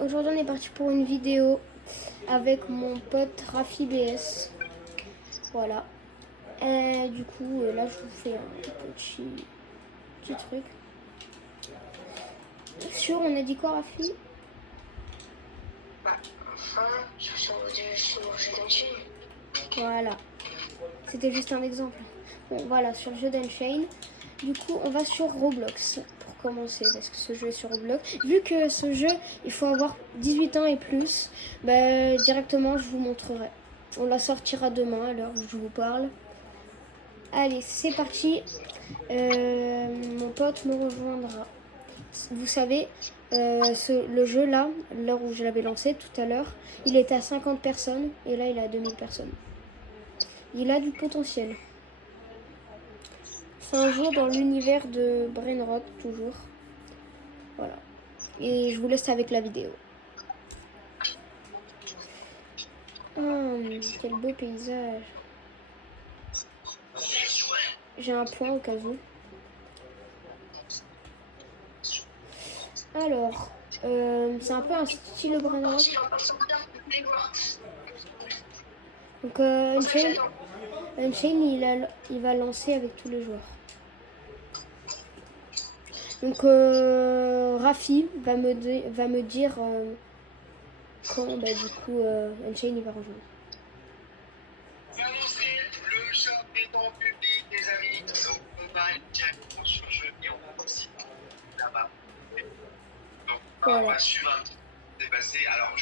Aujourd'hui on est parti pour une vidéo avec mon pote Rafi BS. Voilà. Et du coup là je vous fais un petit truc. Sur on a dit quoi Rafi? Enfin, sur le jeu d'Unchained. Voilà. C'était juste un exemple. Bon voilà, sur le jeu d'Unchained. Du coup on va sur Roblox pour commencer parce que ce jeu est sur Roblox. Vu que ce jeu il faut avoir 18 ans et plus, bah, directement je vous montrerai. On la sortira demain à l'heure où je vous parle. Allez, c'est parti. Mon pote me rejoindra. Vous savez, le jeu là, l'heure où je l'avais lancé tout à l'heure, il était à 50 personnes et là il est à 2000 personnes. Il a du potentiel. C'est un jeu dans l'univers de Brainrot, toujours. Voilà. Et je vous laisse avec la vidéo. Quel beau paysage. J'ai un point au cas où. Alors, c'est un peu un style Brainrot. Donc, Unchained, il va lancer avec tous les joueurs. Donc, Rafi va me dire quand, bah, du coup, Unchained il va rejoindre. Le jeu est en public, les amis. Donc, on va aller directement sur le jeu et on va aussi là-bas. Donc, voilà. On va suivre un petit peu passé. Alors,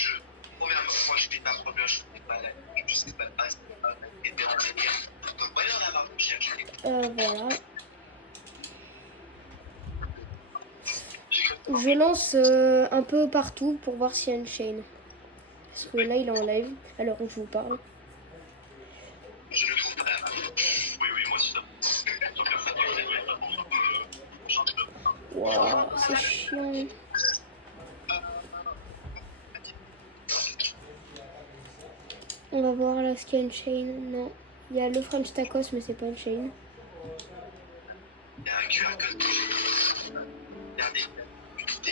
premièrement, moi, je n'ai pas de problème, je ne sais pas je sais pas si était en délire. Donc, voyons là-bas, on cherche. Voilà. Je lance un peu partout pour voir s'il y a une chaîne. Parce que là, il est en live, à l'heure où je vous parle. Je le trouve pas là-bas. Oui, moi aussi. Waouh, c'est chiant. On va voir là ce qu'il y a une chaîne. Non. Il y a le French Tacos, mais c'est pas une chaîne. Il y a un QR code. Regardez.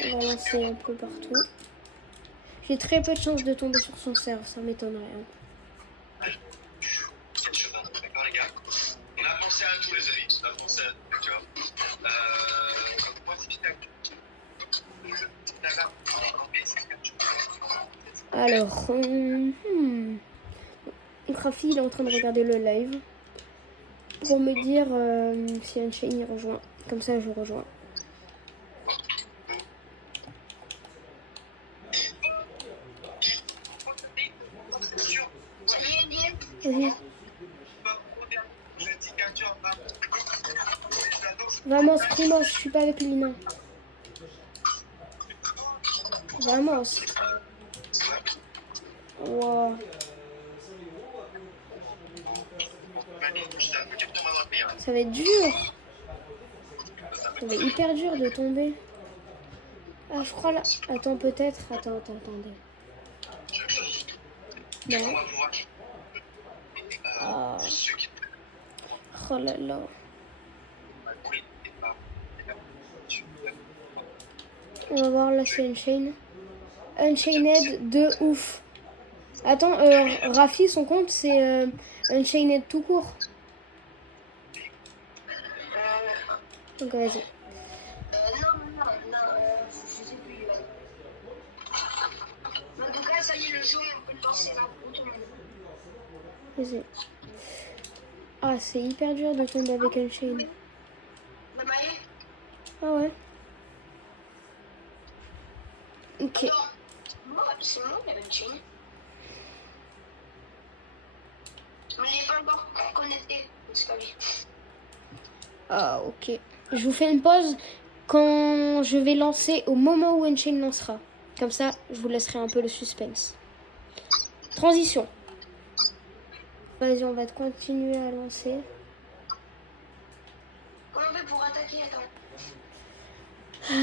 On va lancer un peu partout. J'ai très peu de chance de tomber sur son serve, ça m'étonnerait. D'accord, les gars. On a pensé à tous les amis. On a pensé à tout, tu vois. Moi, c'est alors, Rafi, il est en train de regarder le live pour me dire si Unchained y rejoint. Comme ça, je rejoins. Vas-y. Vamos, Primos, je suis pas avec lui, non. Vamos. Wow. Ça va être dur. Ça va être hyper dur de tomber. Ah, je crois là. Attends, peut-être. Attendez. Non. Ah. Oh là là. On va voir là, c'est Unchained. Unchained de ouf. Attends, Rafi, son compte, c'est Unchained tout court. Donc, vas-y. Non, je sais plus. En tout cas, ça y est, le jeu, on peut le lancer là pour tout le monde. Vas-y. Ah, c'est hyper dur de tomber avec Unchained. Ah ouais. Ok. C'est moi, il y avait Unchained. On n'est pas encore connecté, c'est pas lui. Ah, ok. Je vous fais une pause quand je vais lancer, au moment où Unchained lancera. Comme ça, je vous laisserai un peu le suspense. Transition. Vas-y, on va continuer à lancer. Comment on fait pour attaquer? Attends.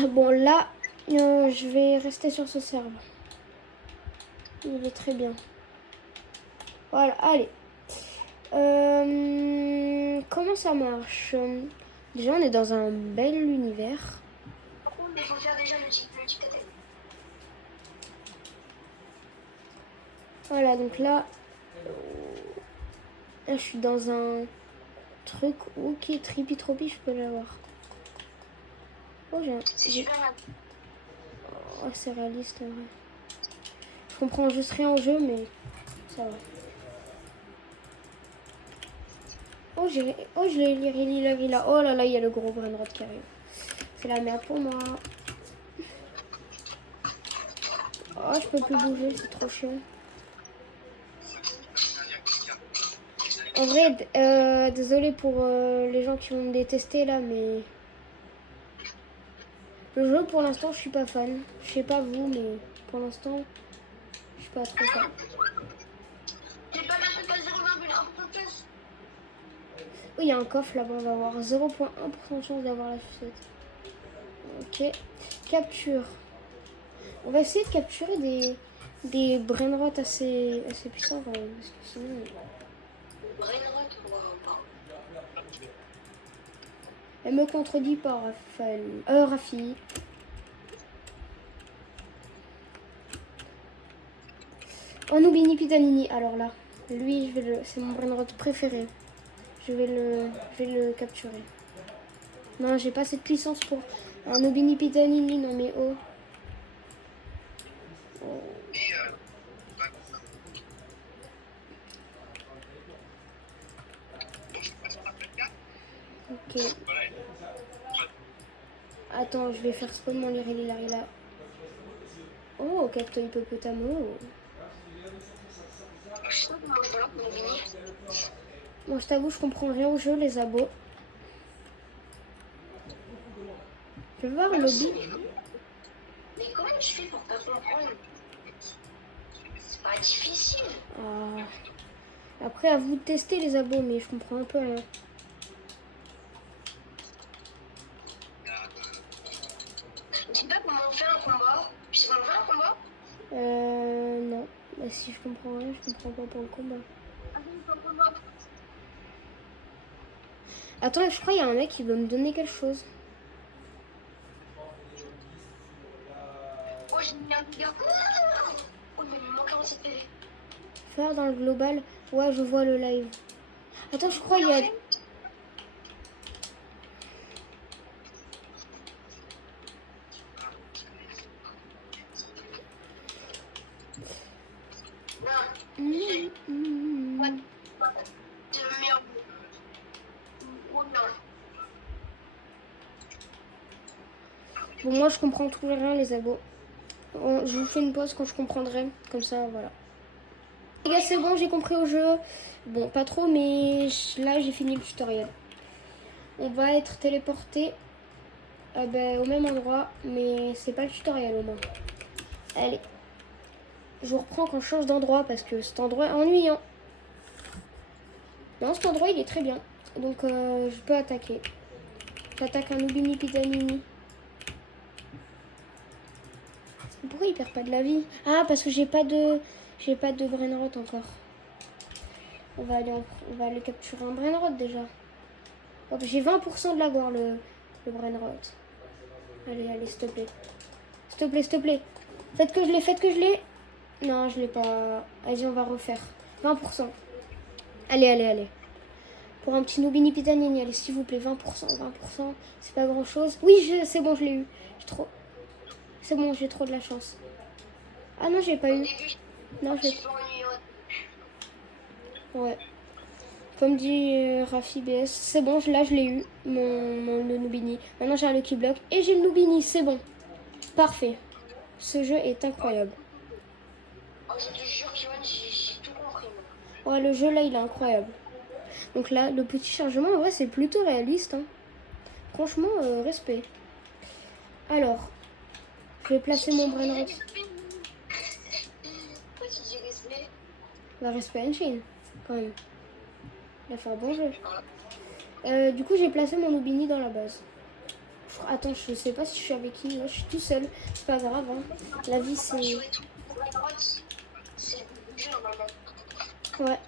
Bon, là, je vais rester sur ce serveur. Il est très bien. Voilà, allez. Comment ça marche? Déjà, on est dans un bel univers. Il faut faire déjà le petit Voilà, donc là, je suis dans un truc. Ok, Trippy Tropi, je peux l'avoir. Oh, C'est super. Oh, c'est réaliste, en vrai. Je comprends juste rien au jeu, mais ça va. Oh, je l'ai là. Oh là là, il y a le gros Brainrot qui arrive. C'est la merde pour moi. Oh, je peux plus bouger, c'est trop chiant. En vrai, désolé pour les gens qui vont me détester là, mais le jeu pour l'instant je suis pas fan. Je sais pas vous, mais pour l'instant je suis pas trop fan. J'ai pas un truc à 0,1 plus. Oui, il y a un coffre là-bas, on va avoir 0,1% de chance d'avoir la sucette. Ok, capture. On va essayer de capturer des brainrots assez puissants quand même, parce que sinon... Brainrot, wow. Elle me contredit pas, Rafi. Oh, Nubini Pitanini. Alors là, lui, c'est mon brainrot préféré. Je vais le capturer. Non, j'ai pas cette puissance pour un Nubini Pitanini. Non, mais oh. Ok. Attends, je vais faire spawn mon Lirililarila. Oh, Cacto Hippopotamo. Moi, je t'avoue, je comprends rien au jeu, les abos. Je vais voir le lobby. Mais comment je fais pour pas comprendre? C'est pas difficile. Ah. Après, à vous de tester, les abos, mais je comprends un peu rien. Dis pas comment on fait un combat. Tu sais comment on fait un combat? Non. Bah, si je comprends rien, je comprends pas pour le combat. Attends, je crois qu'il y a un mec qui veut me donner quelque chose. Oh, j'ai mis un dégât. Oh, mais il me manque 47 PV. Faire dans le global. Ouais, je vois le live. Attends, je crois qu'il y a... Bon, moi, je comprends tout rien, les abos. Je vous fais une pause quand je comprendrai. Comme ça, voilà. Les gars, c'est bon, j'ai compris au jeu. Bon, pas trop, mais là, j'ai fini le tutoriel. On va être téléporté au même endroit, mais c'est pas le tutoriel au moins. Allez. Je vous reprends quand je change d'endroit parce que cet endroit est ennuyant. Non, cet endroit, il est très bien. Donc, je peux attaquer. J'attaque un Nubini Pitanini. Pourquoi il perd pas de la vie? Ah, parce que j'ai pas de Brainrot encore. On va aller capturer un Brainrot déjà. Hop, j'ai 20% de l'avoir le Brainrot. Allez, s'il te plaît. S'il te plaît, s'il te plaît. Faites que je l'ai. Non, je l'ai pas. Allez, on va refaire. 20%. Allez. Pour un petit Nubini Pitanini, allez, s'il vous plaît, 20%. C'est pas grand chose. Oui, c'est bon, je l'ai eu. C'est bon, j'ai trop de la chance. Ah non, j'ai pas eu. Non, j'ai... Ouais. Comme dit Rafi BS, c'est bon, là je l'ai eu, le Nubini. Maintenant j'ai un Lucky Block et j'ai le Nubini, c'est bon. Parfait. Ce jeu est incroyable. Oh, je te jure, Johan, j'ai tout compris. Ouais, le jeu là, il est incroyable. Donc là, le petit chargement, en vrai, c'est plutôt réaliste. Hein. Franchement, respect. Alors, je vais placer mon Brainrot. Respect Engine, quand même. Il a fait un bon jeu. Du coup, j'ai placé mon Nubini dans la base. Attends, je sais pas si je suis avec qui. Là, je suis tout seul. C'est pas grave. Hein. La vie, c'est... Ouais.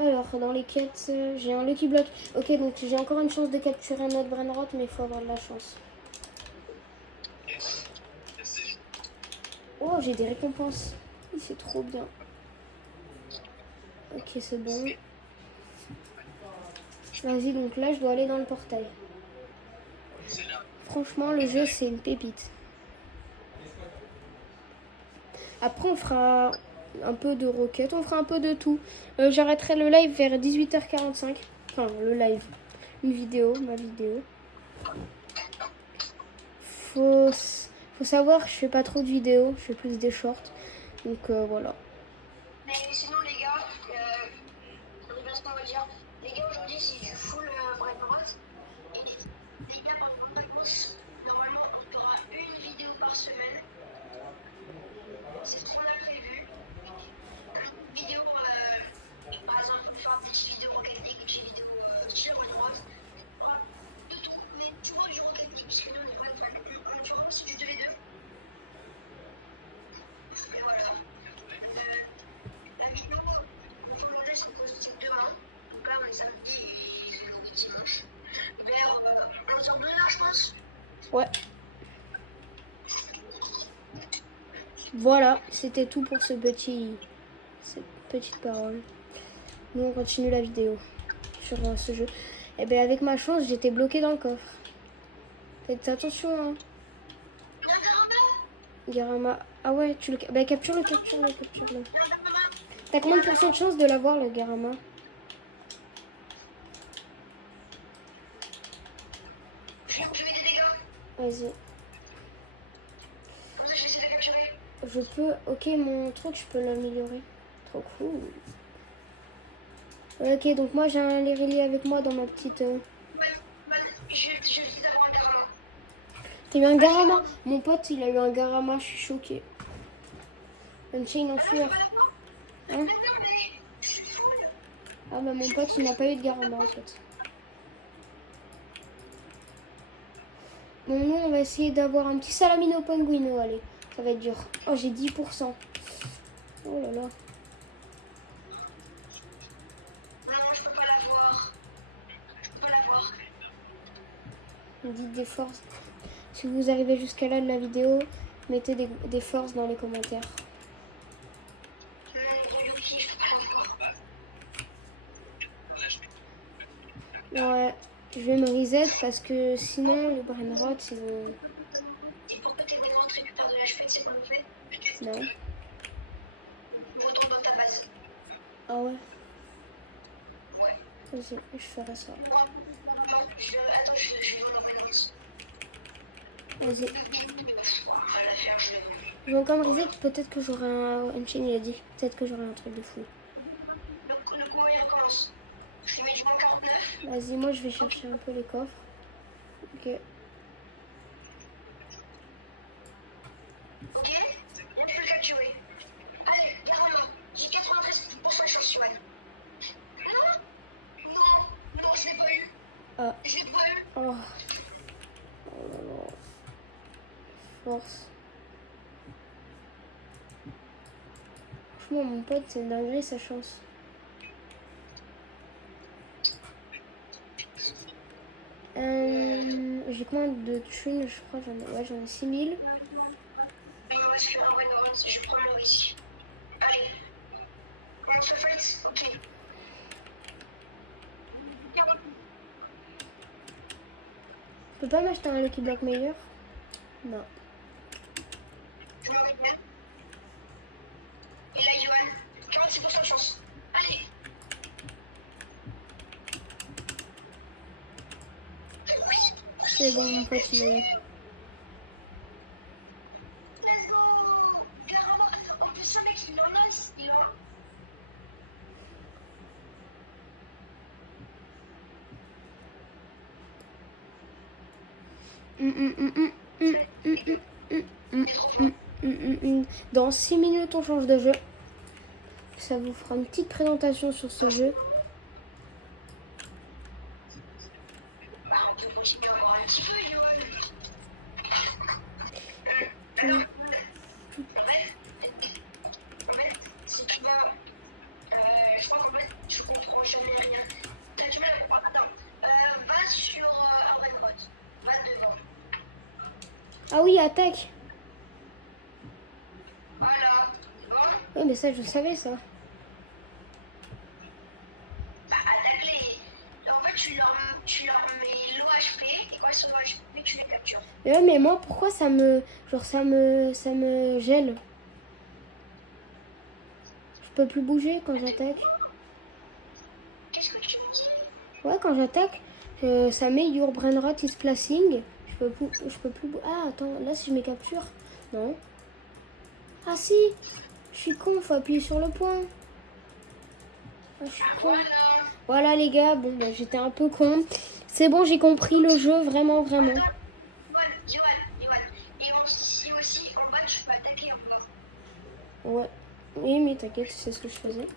Alors, dans les quêtes, j'ai un Lucky Block. Ok, donc j'ai encore une chance de capturer un autre Brainrot, mais il faut avoir de la chance. Oh, j'ai des récompenses. C'est trop bien. Ok, c'est bon. Vas-y, donc là, je dois aller dans le portail. Franchement, le jeu, c'est une pépite. Après, on fera un peu de roquettes, on fera un peu de tout. J'arrêterai le live vers 18h45. Enfin, le live. Une vidéo, ma vidéo. Faut savoir que je fais pas trop de vidéos, je fais plus des shorts. Donc voilà. Mais sinon, les gars, on va dire, les gars, aujourd'hui, c'est du full Braveheart. Et les gars, normalement, on aura une vidéo par semaine. C'est ce qu'on a prévu. Une vidéo, par exemple, on fera des vidéos Rocket League, des vidéos sur la droite. De tout, mais tu vois du Rocket League, parce que nous, on est vraiment fan. Tu vois aussi du 2v2. Et voilà. La vidéo, on fait le modèle, c'est demain. Donc là, on est samedi et dimanche. Vers 11h02, là, je pense. Ouais. Voilà, c'était tout pour cette petite parole. Nous, on continue la vidéo sur ce jeu. Et bien, avec ma chance, j'étais bloqué dans le coffre. Faites attention, hein. Garama. Ah ouais, tu le... Bah, capture-le. T'as combien de pourcents de chance de l'avoir, le Garama? Je vais des dégâts. Vas-y. Comme ça, je vais essayer de capturer. Je peux... Ok, mon truc, je peux l'améliorer. Trop cool. Ok, donc moi, j'ai un Lerili avec moi dans ma petite... Ouais, je vais d'avoir un Garama. T'as eu un Garama? Mon pote, il a eu un Garama, je suis choquée. Unchain en fuir. Hein? Ah bah mon pote, il n'a pas eu de Garama en fait. Bon, nous, on va essayer d'avoir un petit Salamino Penguino, allez. Ça va être dur. Oh, j'ai 10%. Oh là là. Non, je peux pas l'avoir. Dites des forces. Si vous arrivez jusqu'à là de la vidéo, mettez des forces dans les commentaires. Ouais, je vais me reset parce que sinon, les brainrots, ils vont... Et pourquoi tes brainrots récupèrent de l'HP, c'est qu'on le fait? Non. Retourne dans ta base. Ah ouais? Ouais. Vas-y, je ferai ça. Attends, je vais dans brainrots. Vas-y. On va la faire, Je vais encore me reset, peut-être que j'aurai un... Unchain, il a dit. Peut-être que j'aurai un truc de fou. Le coup, il recommence. Je mets du moins 49. Vas-y, moi, je vais chercher un peu les coffres. Ok. Ok, et on peut le capturer. Allez, garde-moi. J'ai 93% de chance, Johan. Non, je l'ai pas eu. Ah. Je l'ai pas eu. Oh. Oh là là. Force. Franchement, mon pote, c'est une dinguerie sa chance. J'ai combien de thunes? Je crois j'en ai 6000. Il me reste un brainrot, je prends le ici. Allez. On se fait. Ok. Je peux pas m'acheter un Lucky Block meilleur? Non. Je me réponds. Et là, Johan, 46% de chance. Allez. C'est bon, mon pote, il a eu. Let's go. En plus, un mec, il en a. Dans 6 minutes, on change de jeu. Ça vous fera une petite présentation sur ce jeu. Bah, on peut continuer à voir un petit peu, Johan. En fait, si tu vas... je crois qu'en fait, tu comprends jamais rien. Tu me la comprends. Attends. Va sur un brainrot. Va devant. Ah oui, attaque. Oui, mais ça, je savais ça. Bah, attaque-les. En fait, tu leur mets l'OHP et quand ils sont l'OHP, tu les captures. Mais ouais, mais moi, pourquoi ça me... Genre, ça me gèle. Je peux plus bouger quand j'attaque. Qu'est-ce que tu me dis? Ouais, quand j'attaque, ça met Your Brain Rot is placing. Je peux plus... Ah, attends, là, si je me capture... Non. Ah, si. Je suis con, faut appuyer sur le point. Ah, je suis con. Voilà. Voilà, les gars, bon, bah, j'étais un peu con. C'est bon, j'ai compris le jeu, vraiment, vraiment. Attends, Johan. Et aussi, en bas, tu peux attaquer encore. Ouais. Oui, mais t'inquiète, c'est ce que je faisais.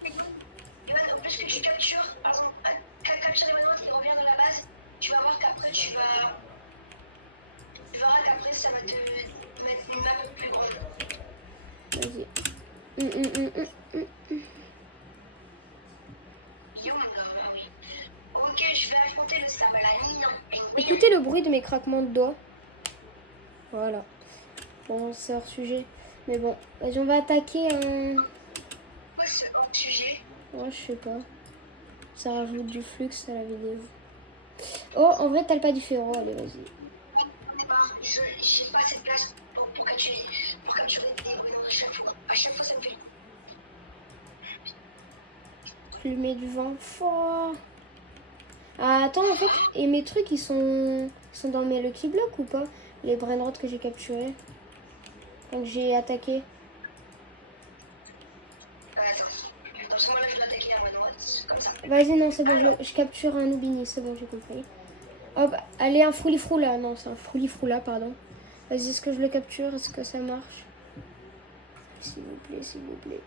Johan, en plus que tu captures, par exemple, capture les bonhommes qui revient dans la base, tu vas voir qu'après, tu verras qu'après, ça va te mettre une map un peu plus grande. Vas-y. Guillaume, ah oui. Ok, je vais affronter le Sabalanine. Écoutez le bruit de mes craquements de doigts. Voilà. Bon, c'est hors sujet. Mais bon, vas-y, on va attaquer un... Quoi ce hors-sujet? Ouais, je sais pas. Ça rajoute du flux à la vidéo. Oh, en vrai, t'as le pas du ferro. Allez, vas-y. J'ai pas assez de place pour capturer des bonhommes à chaque fois. À chaque fois, ça me fait. Je lui mets du vent fort. Ah, attends, en fait, et mes trucs, ils sont dans mes Lucky Blocks ou pas? Les brain rots que j'ai capturés. Donc j'ai attaqué. Attends. Dans ce moment-là, je dois attaquer la bonne droite. Comme ça. Vas-y, non, c'est bon, je capture un Nubini, c'est bon, j'ai compris. Hop, allez, un Froulifroula. Non, c'est un Froulifroula, pardon. Vas-y, est-ce que je le capture? Est-ce que ça marche? S'il vous plaît, s'il vous plaît.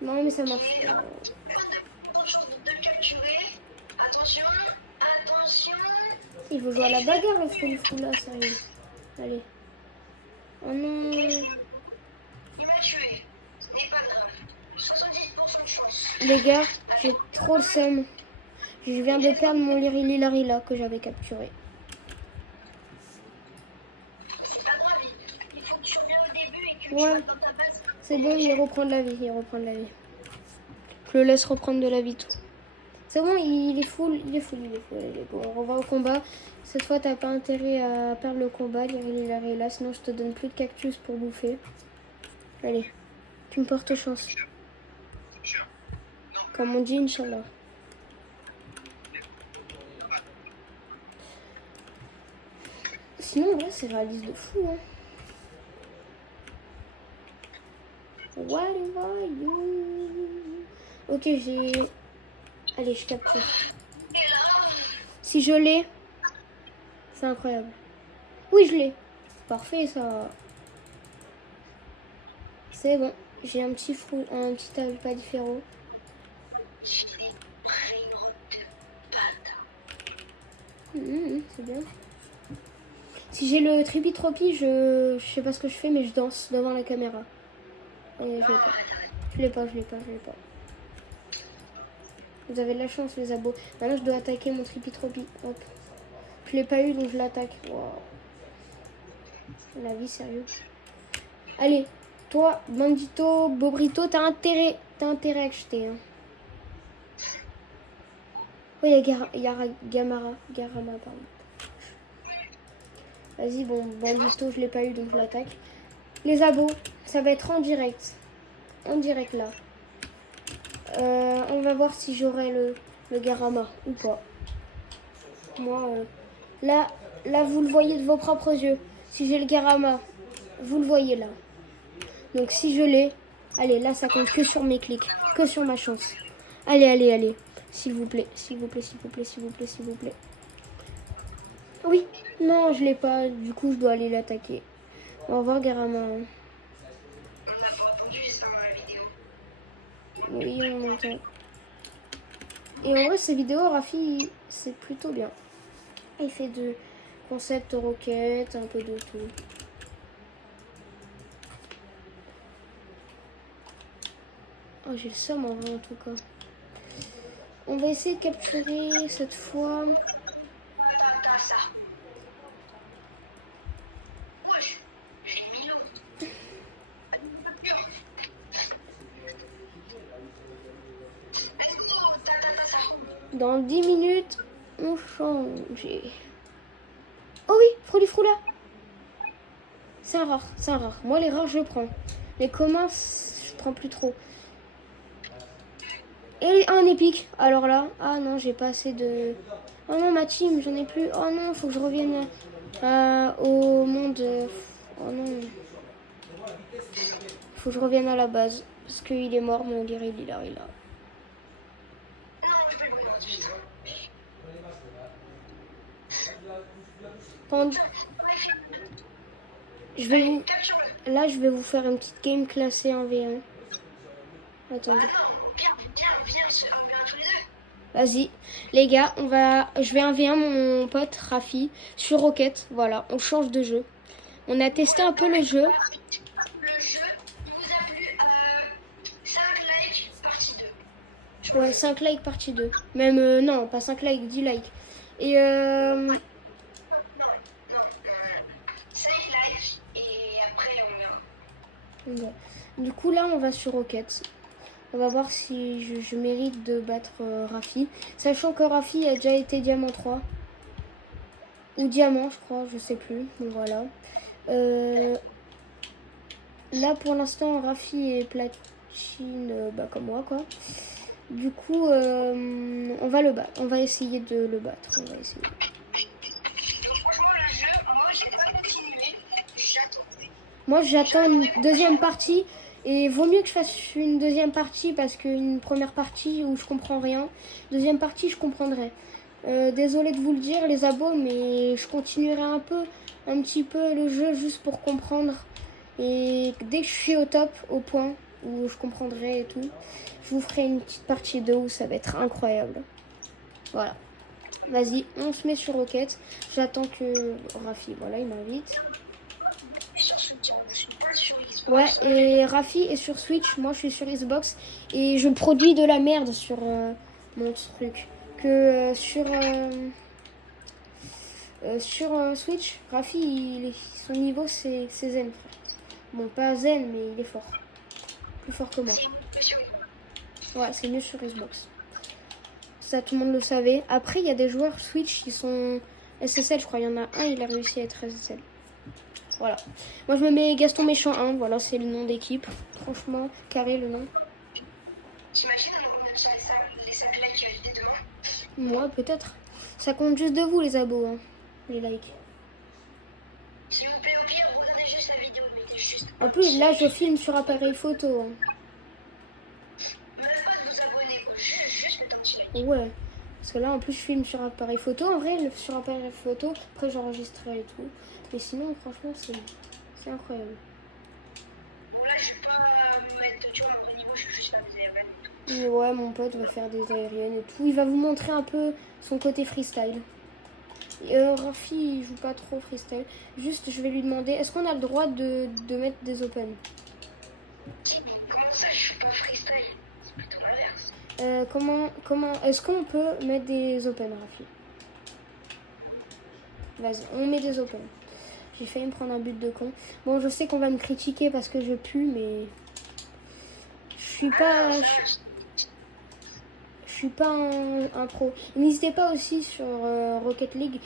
Non, mais ça marche J'ai pas. de chance de le capturer. Attention. Il veut jouer à la bagarre, le Froulifroula, sérieux. Allez. Oh non. Il m'a tué. Ce n'est pas grave. 70% de chance. Les gars, j'ai trop le seum. Je viens de perdre mon Lirilarila que j'avais capturé. C'est pas grave. Il faut que tu reviennes au début et que tu Ouais. restes dans ta base. C'est bon, il reprend de la vie, Je le laisse reprendre de la vie, tout. C'est bon, il est full. Allez, bon, on revient au combat. Cette fois, t'as pas intérêt à perdre le combat, Lirilarila, sinon je te donne plus de cactus pour bouffer. Allez, tu me portes chance. Comme on dit, Inch'Allah. Sinon, ouais, c'est réaliste de fou, hein. What are you? Ok, j'ai... Allez, je capture. Si je l'ai, c'est incroyable. Oui, je l'ai. Parfait, ça. C'est bon. J'ai un petit pas différent. J'ai des brain de bâtard. C'est bien. Si j'ai le tripitropie, je sais pas ce que je fais, mais je danse devant la caméra. Allez, je l'ai pas. Vous avez de la chance, les abos. Maintenant, je dois attaquer mon tripitropie. Hop. Je l'ai pas eu, donc je l'attaque. Wow. La vie, sérieux. Allez, toi, Bandito, Bobrito, t'as intérêt à acheter. Hein. Oh, il y a Garama, pardon. Vas-y, bon, Bandito, je l'ai pas eu, donc je l'attaque. Les abos, ça va être en direct. En direct, là. On va voir si j'aurai le Garama ou pas. Moi, là, vous le voyez de vos propres yeux. Si j'ai le Garama, vous le voyez là. Donc si je l'ai, allez, là ça compte que sur mes clics, que sur ma chance. Allez. S'il vous plaît. Oui, non, je l'ai pas. Du coup, je dois aller l'attaquer. Au revoir, Garama. On a répondu juste avant la vidéo. Oui, on entend. Et en vrai, ces vidéos, Rafi, c'est plutôt bien. Il fait de concept roquette, un peu de tout. Oh, j'ai le seum en vrai, en tout cas. On va essayer de capturer cette fois. T'as ça. Wesh, j'ai mis l'eau. Dans 10 minutes, on change. Oh oui, Frolifroula. C'est un rare, c'est un rare. Moi, les rares, je prends. Les communs, je prends plus trop. Et un épique. Alors là, ah non, j'ai pas assez de... Oh non, ma team, j'en ai plus. Oh non, faut que je revienne au monde. Oh non. Faut que je revienne à la base. Parce qu'il est mort, mon guerrier, il est là. Pendant... Je vais vous... Là, je vais vous faire une petite game classée 1v1. Attendez. Vas-y, les gars, je vais 1v1 mon pote Rafi sur Rocket. Voilà, on change de jeu. On a testé un peu le jeu. Le jeu vous a plu 5 likes partie 2. Ouais, 5 likes partie 2. Même, non, pas 5 likes, 10 likes. Et Non, 5 likes et après on verra. Du coup, là, on va sur Rocket. On va voir si je mérite de battre Rafi. Sachant que Rafi a déjà été Diamant 3. Ou Diamant, je crois, je sais plus. Donc voilà. Là, pour l'instant, Rafi est platine, comme moi, quoi. Du coup, on va le battre. On va essayer de le battre. On va essayer. Donc franchement, le jeu, moi, j'ai pas continué. Moi, j'attends une deuxième partie. Et vaut mieux que je fasse une deuxième partie parce qu'une première partie où je comprends rien, deuxième partie je comprendrai. Désolée de vous le dire les abos, mais je continuerai un petit peu le jeu juste pour comprendre. Et dès que je suis au top, au point où je comprendrai et tout, je vous ferai une petite partie 2 où ça va être incroyable. Voilà. Vas-y, on se met sur Rocket. J'attends que Rafi, voilà, il m'invite. Ouais, et Rafi est sur Switch, moi je suis sur Xbox et je produis de la merde sur mon truc. Que sur Switch, Rafi, son niveau c'est zen, frère. Bon, pas zen, mais il est fort. Plus fort que moi. Ouais, c'est mieux sur Xbox. Ça, tout le monde le savait. Après, il y a des joueurs Switch qui sont SSL, je crois. Il y en a un, il a réussi à être SSL. Voilà. Moi, je me mets Gaston Méchant 1. Voilà, c'est le nom d'équipe. Franchement, carré le nom. T'imagines on va mettre les 5 likes dès demain? Moi, peut-être. Ça compte juste de vous, les abos, hein, les likes. S'il vous plaît, au pire, regardez juste la vidéo. Mettez juste. En plus, là, je filme sur appareil photo. Hein. Même pas de vous abonner, quoi. Juste mettre un petit like. Ouais. Parce que là, en plus, je filme sur appareil photo. En vrai, sur appareil photo, après, j'enregistrerai et tout. Mais sinon, franchement, c'est incroyable. Bon, là, je vais pas me mettre, tu vois, mon niveau, je suis juste pas des airbags et tout. Mais ouais, mon pote va faire des aériennes et tout. Il va vous montrer un peu son côté freestyle. Rafi, il joue pas trop freestyle. Juste, je vais lui demander, est-ce qu'on a le droit de mettre des open? Mais comment ça, je suis pas freestyle? C'est plutôt l'inverse. Comment est-ce qu'on peut mettre des open, Rafi? Vas-y, on met des open. J'ai failli me prendre un but de con. Bon, je sais qu'on va me critiquer parce que je pue, mais je suis pas un pro. N'hésitez pas aussi sur Rocket League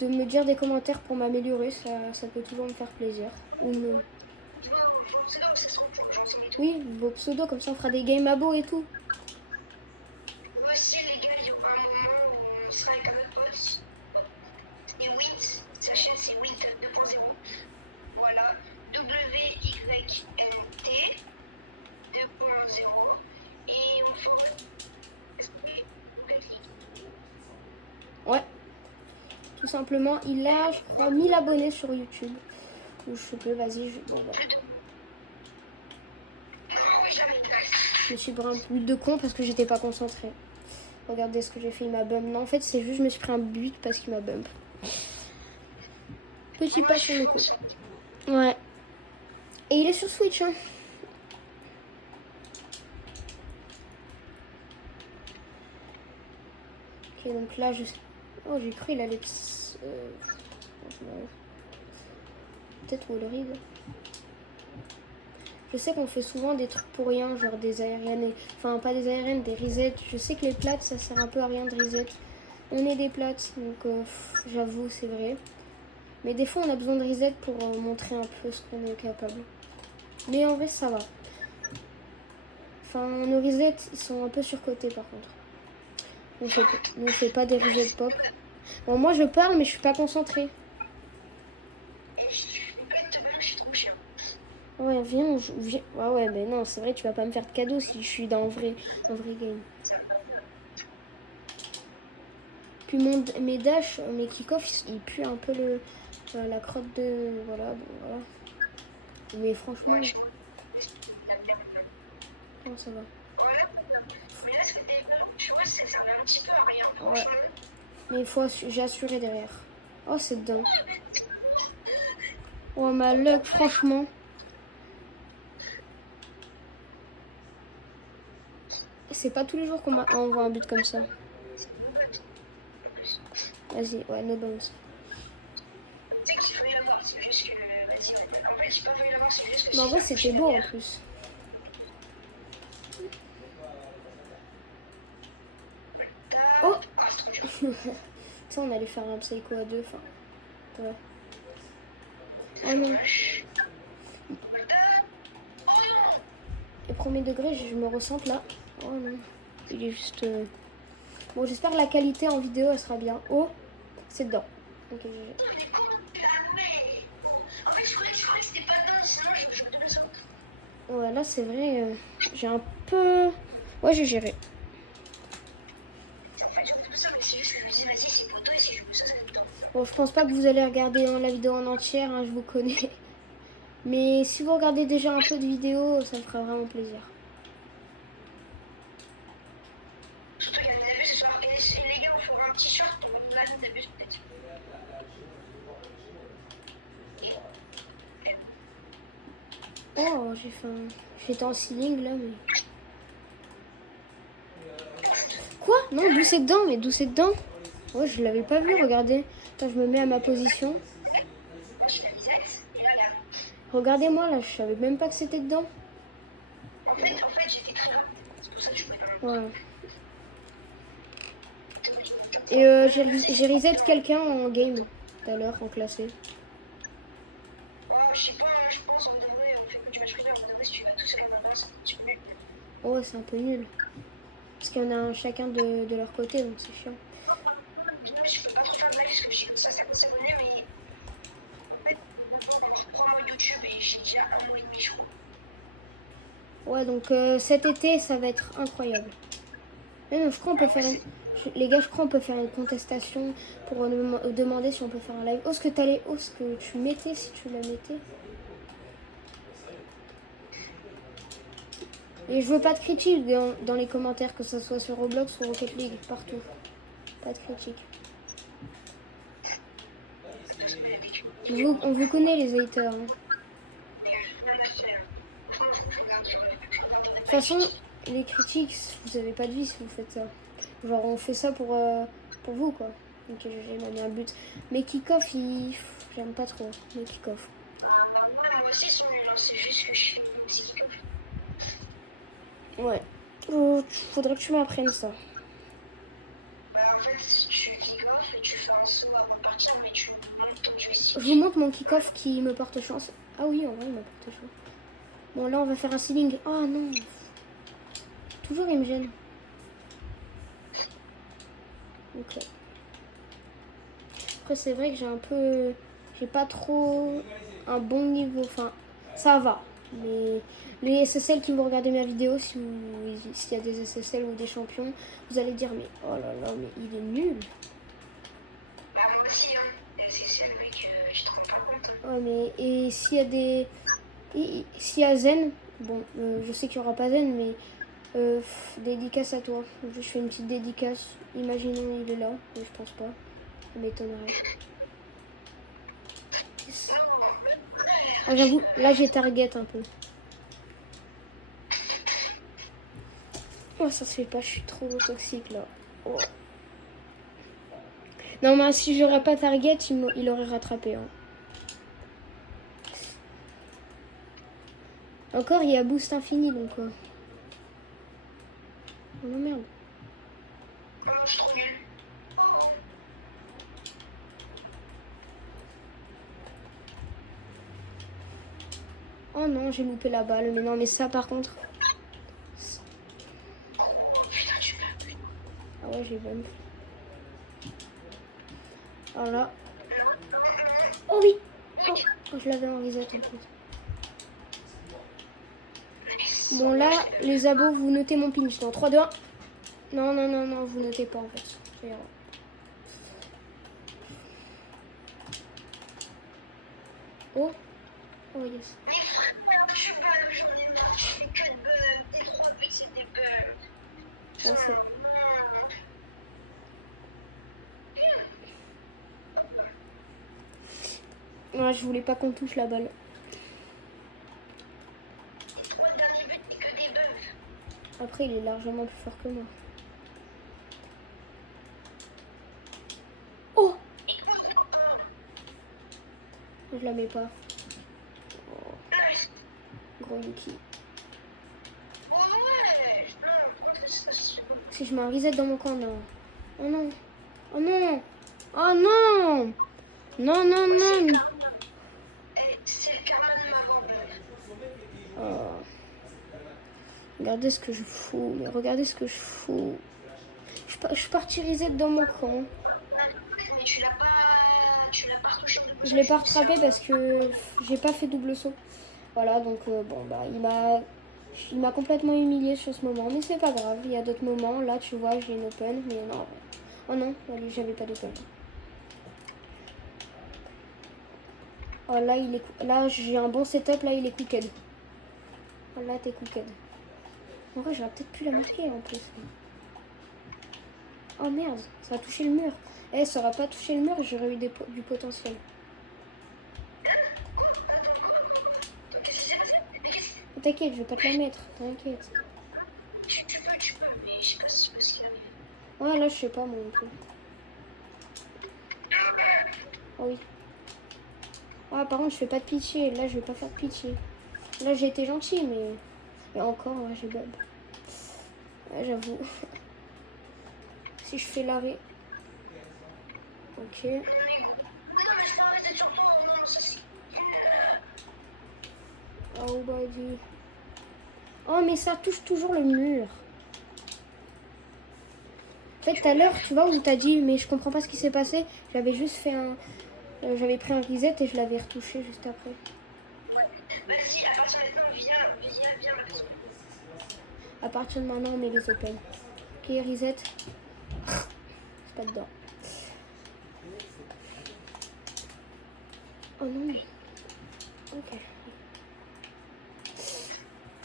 de me dire des commentaires pour m'améliorer, ça peut toujours me faire plaisir. Oui, vos pseudos, comme ça on fera des games abo et tout. Moi aussi, les gars, il y aura un moment où on sera avec un autre pote. C'est Wint, sa chaîne c'est Wint 2.0. Voilà, WYNT 2.0. Et on fera Ouais, tout simplement, il a, je crois, 1000 abonnés sur YouTube. Ou je sais pas, vas-y, bon, voilà. Je me suis pris un but de con parce que j'étais pas concentrée. Regardez ce que j'ai fait, il m'a bump. Non, en fait, c'est juste, je me suis pris un but parce qu'il m'a bump. Petit pas sur le coup. Ouais. Et il est sur Switch, hein. Ok, donc là, oh, j'ai cru il allait... Peut-être Wolverine. Je sais qu'on fait souvent des trucs pour rien, genre des aériennes, enfin pas des aériennes, des resets. Je sais que les plates, ça sert un peu à rien de reset. On est des plates, donc j'avoue, c'est vrai. Mais des fois, on a besoin de reset pour montrer un peu ce qu'on est capable. Mais en vrai, ça va. Enfin, nos resets, ils sont un peu surcotés par contre. On fait pas des resets pop. Bon, moi, je parle, mais je suis pas concentrée. Et une plate de ballon, je suis trop chiant. Ouais, viens, viens. Ah ouais, mais non, c'est vrai, tu vas pas me faire de cadeau si je suis dans un vrai game. Puis mes dash, mes kick-off, ils puent un peu la crotte de... Voilà, bon, voilà. Mais franchement... Non, ça va. Voilà. Mais là, ce que t'es ballon, tu vois, ça servait un petit peu à rien. Ouais. Franchement. Mais il faut j'ai assuré derrière. Oh, c'est dedans. Oh, ma luck, franchement. C'est pas tous les jours qu'on voit un but comme ça. Vas-y, ouais, no bounce. Tu sais qu'il fallait l'avoir, c'est juste que. Vas-y, ouais. En fait, j'ai pas failli l'avoir, c'est juste que. Mais en vrai, c'était beau en plus. Oh. Ah, c'est trop dur. Ça, on allait faire un psycho à deux, enfin. Ouais. Oh non. Et premier degré, je me ressens là. Oh non. Il est juste... Bon, j'espère que la qualité en vidéo, elle sera bien. Oh, c'est dedans. Ok, En fait, je croyais que c'était pas dedans, sinon je devais ça. ouais, là, c'est vrai, j'ai un peu... Ouais, j'ai géré. En fait, je fais ça, mais c'est juste que je me dis, vas-y, c'est pour toi, et si je fais ça, ça fait temps. Bon, je pense pas que vous allez regarder la vidéo en entière, hein, je vous connais. Mais si vous regardez déjà un peu de vidéos, ça me fera vraiment plaisir. Surtout, il y a un abus ce soir. Et les gars, il faut un petit short pour mon ami d'abus, peut-être. Oh, j'ai faim. J'étais en ceiling là, mais... Quoi? Non, d'où c'est dedans? Mais d'où c'est dedans? Ouais, je l'avais pas vu, regardez. Attends, je me mets à ma position. Moi, je fais reset, et là, regarde. Regardez-moi là, je savais même pas que c'était dedans. En fait, j'ai fait très rapide. C'est pour ça que je pouvais pas. Ouais. Et j'ai reset quelqu'un en game tout à l'heure, en classé. Oh, je sais pas, je pense, en vrai, on fait que du match privé, en vrai, si tu vas tout seul en avance, c'est un petit peu nul. Oh, c'est un peu nul. Parce qu'il y en a un chacun de leur côté, donc c'est chiant. Non, je peux pas trop faire de live parce que je suis comme ça s'abonner, mais en fait, on va avoir 3 mois YouTube et j'ai déjà 1 mois et demi, je crois. Ouais, donc cet été, ça va être incroyable. Mais non, je crois qu'on peut faire les gars, je crois qu'on peut faire une contestation pour demander si on peut faire un live. Oh, ce que tu mettais si tu la mettais. Et je veux pas de critiques dans les commentaires, que ce soit sur Roblox ou Rocket League, partout. Pas de critiques. On vous connaît les haters. Hein. De toute façon, les critiques, vous avez pas de vie si vous faites ça. Genre, on fait ça pour vous, quoi. Ok, j'ai mis un but. Mes kick-off, j'aime pas trop, mes kick-off. Moi aussi, c'est juste que je fais des kick-off. Ouais. Faudrait que tu m'apprennes ça. En fait, tu kick-off et tu fais un saut avant de partir, mais tu montes ton joystick. Je vous montre mon kick-off qui me porte chance. Ah oui, en vrai, il me porte chance. Bon, là, on va faire un ceiling. Oh non. Toujours, il me gêne. Ok. Après, c'est vrai que j'ai pas trop un bon niveau. Enfin, ça va. Mais les SSL qui vont regarder ma vidéo, s'il y a des SSL ou des champions, vous allez dire, mais oh là là, mais il est nul. Bah, moi aussi, hein. SSL, mec, je te rends pas compte. Ouais, mais et s'il y a Zen, bon, je sais qu'il n'y aura pas Zen, mais dédicace à toi. Je fais une petite dédicace. Imaginons il est là, mais je pense pas. Ça m'étonnerait. Ah, j'avoue, là j'ai target un peu. Oh, ça se fait pas, je suis trop toxique là. Oh. Non, mais si j'aurais pas target, il aurait rattrapé. Hein. Encore, il y a boost infini, donc... Oh non, merde. Non, je suis trop nulle. Oh, oh. Oh non, j'ai loupé la balle. Mais non, mais ça, par contre... Oh, putain, tu m'as vu. Ah ouais, j'ai bump. Voilà. Oh oui. Oh, je l'avais en reset en plus. Bon là, les abos, vous notez mon pinch dans 3, 2, 1. Non, non, non, non, vous notez pas en fait. Ça ira. Oh. Oh yes. Mais frère, je suis bonne, j'en ai marre, je fais que de bonne. Tes 3 buts, c'est des bonnes. Ah, c'est- Ouais, je voulais pas qu'on touche la balle. Les 3 derniers buts, c'est que des bonnes. Après, il est largement plus fort que moi. Oh. Je la mets pas. Oh, gros Yuki. Oh ouais, non, pourquoi ça se fait pas? Si je mets un reset dans mon camp, non. Oh non. Oh non. Oh non. Non, non, non. C'est le karma de ma grand-mère. Oh. Regardez ce que je fous. Mais regardez ce que je fous. Je suis partie reset dans mon camp. Mais tu l'as pas retouché. Je l'ai pas rattrapé parce que j'ai pas fait double saut. Voilà, donc bon, bah, il m'a complètement humilié sur ce moment. Mais c'est pas grave. Il y a d'autres moments. Là, tu vois, j'ai une open. Mais non. Oh non, j'avais pas d'open. Oh là, là j'ai un bon setup. Là, il est cooked. Oh, là, t'es cooked. En vrai, j'aurais peut-être pu la marquer en plus. Oh merde, ça a touché le mur. Eh, ça aurait pas touché le mur, j'aurais eu du potentiel. Oh, t'inquiète, je vais pas te la mettre. T'inquiète. Tu peux, mais je sais pas si c'est ce qu'il arrive. Ouais, là, je sais pas, moi non plus. Oh oui. Ah, par contre, je fais pas de pitié. Là, je vais pas faire de pitié. Là, j'ai été gentil, mais... Et encore, ouais, j'ai bub. Ouais, j'avoue. Si je fais l'arrêt... Ok. Non, mais je peux arrêter sur toi. Non, ça c'est... Oh, body. Oh, mais ça touche toujours le mur. En fait, tout à l'heure, tu vois, où t'as dit, mais je comprends pas ce qui s'est passé. J'avais juste fait un... J'avais pris un reset et je l'avais retouché juste après. Ouais. Vas-y, à partir de maintenant, viens là-dessus. À partir de maintenant, on met les open. Ok, reset. C'est pas dedans. Oh non. Ok.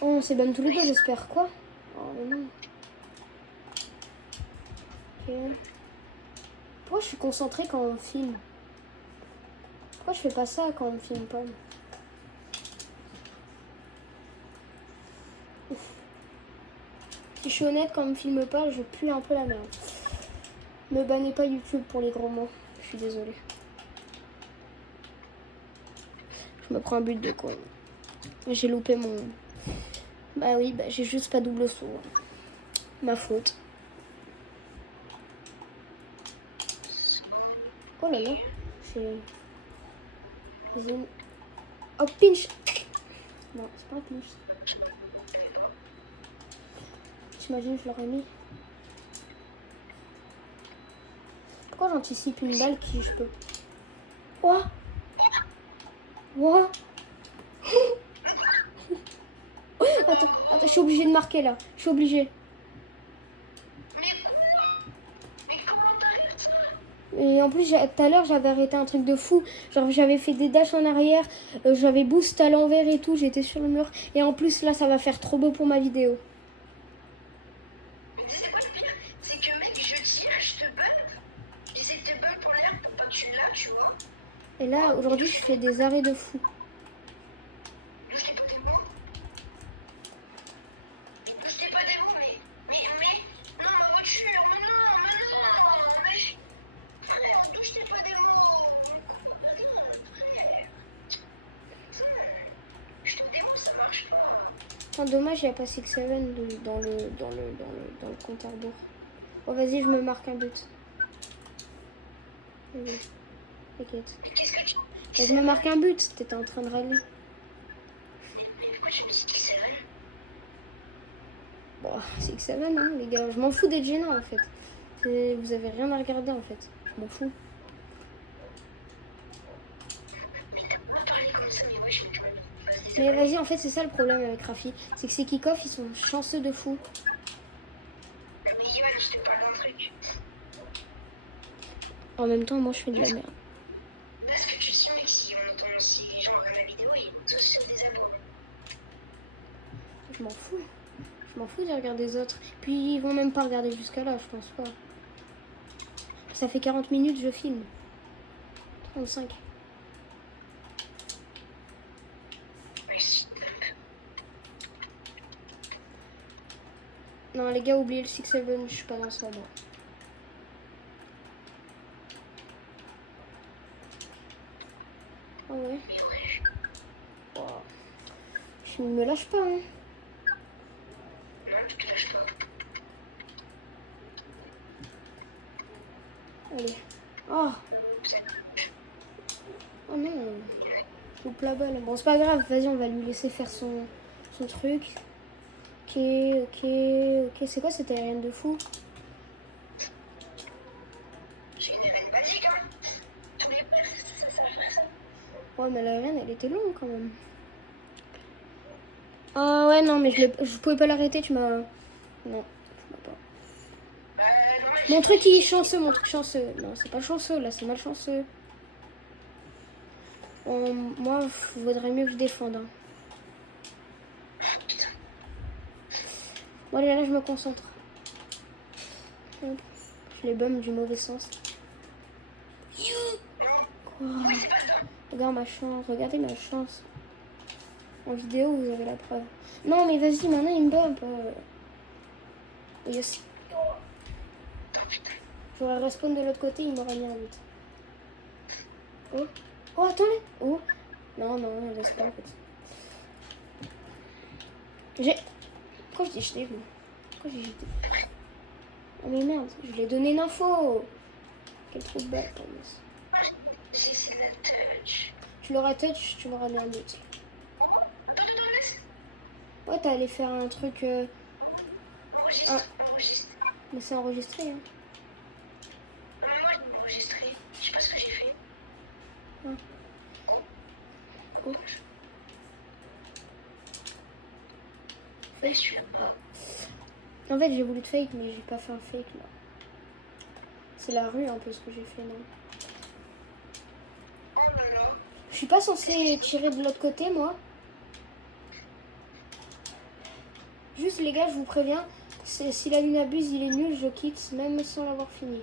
Oh, on s'est ban tous les deux, j'espère. Quoi? Oh, mais non. Ok. Pourquoi je suis concentrée quand on filme? Pourquoi je fais pas ça quand on me filme pas? Si je suis honnête, quand on me filme pas, je pue un peu la merde. Me bannez pas YouTube pour les gros mots. Je suis désolée. Je me prends un but de con. J'ai loupé mon... Bah oui, bah, j'ai juste pas double saut. Ma faute. Oh là là. C'est... Oh, pinch. Non, c'est pas un pinch. T'imagines, je l'aurais mis. Pourquoi j'anticipe une balle qui je peux... Quoi? Quoi? Attends, je suis obligée de marquer là. Je suis obligée. Mais quoi? Mais comment t'arrives ça? Et en plus, tout à l'heure, j'avais arrêté un truc de fou. Genre, j'avais fait des dashs en arrière. J'avais boost à l'envers et tout. J'étais sur le mur. Et en plus, là, ça va faire trop beau pour ma vidéo. Mais tu sais quoi le pire? C'est que mec, je tire, je te bump. J'essaie de te bump pour l'air pour pas que tu l'as, tu vois. Et là, aujourd'hui, je fais des arrêts de fou. Je t'ai pas des mots. Je t'ai pas des mots, mais... Non, ma voiture, mais non. Frère, d'où je t'ai pas des mots? Frère. Je te des mots, ça marche pas. Oh, dommage, il n'y a pas 6-7 dans le compte à rebours. Oh, vas-y, je me marque un but. Vas-y, t'inquiète. Qu'est-ce que tu... Bah, je me marque un but, t'étais en train de râler. Mais pourquoi tu me dis que c'est vrai? Bon, 6-7, hein, les gars. Je m'en fous d'être gênant, en fait. Vous avez rien à regarder, en fait. Je m'en fous. Mais t'as pas parlé comme ça, mais moi je me dis... Mais vas-y, en fait, c'est ça le problème avec Rafi. C'est que ces kick-off, ils sont chanceux de fou. Mais Yoann, je te parle d'un truc. En même temps, moi, je fais de la merde. Là, ce que tu sens, mec, si les gens regardent la vidéo, ils vont tous sur des abos. Je m'en fous. Je m'en fous des regards des autres. Puis, ils vont même pas regarder jusqu'à là, je pense pas. Ça fait 40 minutes, je filme. 35. Non, les gars, oubliez le 6-7, je suis pas dans ça, moi. Ah ouais. Wow. Je me lâche pas, hein. Non, tu te lâches pas. Allez. Oh, oh non. Je loupe la balle. Bon, c'est pas grave, vas-y, on va lui laisser faire son truc. Ok. C'est quoi cette aérienne de fou? J'ai une aérienne basique, hein. Tous les balles, ça sert à faire ça. Ouais, mais l'aérienne, elle était longue quand même. Ah ouais, non, mais je pouvais pas l'arrêter, tu m'as... Non, tu m'as pas. Non, mais Mon truc, il est chanceux, mon truc chanceux. Non, c'est pas chanceux, là, c'est mal chanceux. Moi, il vaudrait mieux que je défende. Hein. Bon, allez, là, je me concentre. Hop. Je les bum du mauvais sens. Quoi? Regarde ma chance, regardez ma chance. En vidéo, vous avez la preuve. Non, mais vas-y, maintenant, il me bump. Yes. J'aurais respawn de l'autre côté, il m'aurait mis un but. Oh, oh, attendez. Oh. Non, laisse pas, en fait. Pourquoi je dis jeté, moi? Pourquoi j'ai jeté? Oh mais merde, je lui ai donné une info. Quel trou de balle pour moi. j'ai essayé de touch. Tu l'auras touch, tu m'auras mis un but. Attends, laisse. Ouais, t'es allé faire un truc... Enregistre. Mais c'est enregistré, hein. Non, mais moi, je vais m'enregistrer. Je sais pas ce que j'ai fait. Ah. Oh. Ouais, je suis là. En fait, j'ai voulu te fake, mais j'ai pas fait un fake, là. C'est la rue, un peu, ce que j'ai fait, non? Oh là là. Je suis pas censée tirer de l'autre côté, moi. Juste, les gars, je vous préviens, si la lune abuse, il est nul, je quitte, même sans l'avoir fini.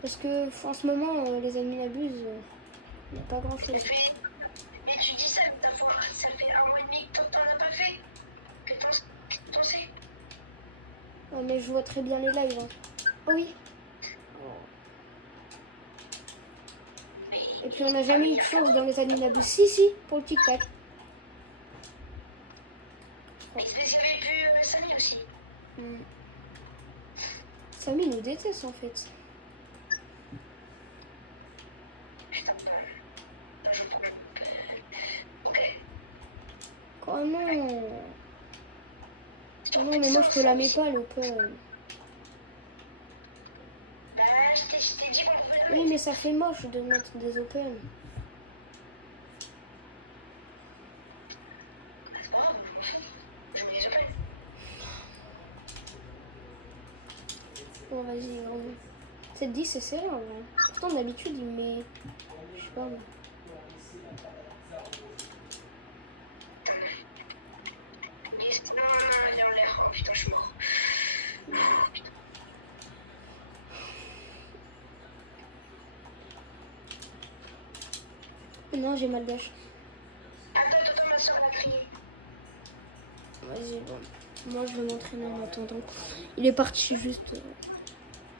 Parce que, en ce moment, les admins abusent, il n'y a pas grand-chose. Mais tu dis ça, mais ça fait 1 mois et demi que t'en as pas fait. Que t'en sais. Ouais, mais je vois très bien les lives. Hein. Oh oui. Et puis on n'a jamais eu de chance dans les admins abus. Si, pour le tic-tac. Mais j'avais vu Samy aussi. Samy nous déteste en fait. Putain, je prends. Ok. Oh non. Oh non, mais moi je te la mets pas l'open. Bah, je t'ai dit qu'on pouvait la mettre. Oui, mais ça fait moche de mettre des open. C'est pas grave, je m'en fous. Je mets les open. Bon, vas-y, vraiment. Cette 10 c'est serré en vrai. Pourtant d'habitude il met... Je sais pas moi. Non, il est en l'air. Oh putain, je suis mort. Non, j'ai mal gâche. Attends, ma soeur a crié. Vas-y, bon. Moi je vais m'entraîner en attendant. Il est parti juste...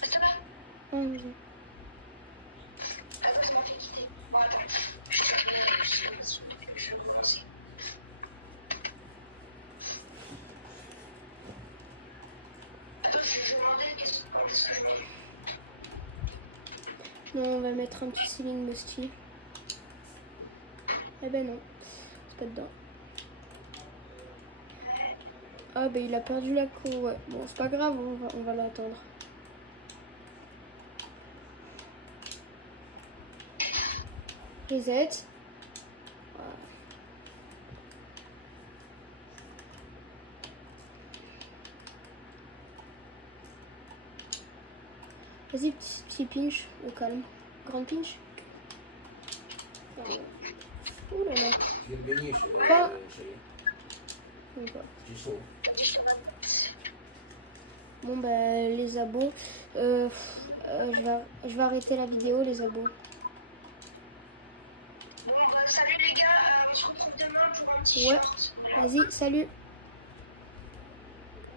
Ça va? Ah, vas-y. Attends, ça m'a fait quitter. Bon, attends. Non, on va mettre un petit ceiling musty. Eh ben non, c'est pas dedans. Ah ben il a perdu la co, ouais. Bon, c'est pas grave, on va l'attendre. Reset. Voilà. Vas-y, petit pinch, au calme. Grand pinch. Ouh là là. Pas. Ou pas. Bon ben les abos. Je vais arrêter la vidéo, les abos. Bon, salut les gars, on se retrouve demain pour un petit Ouais. short. Vas-y, salut.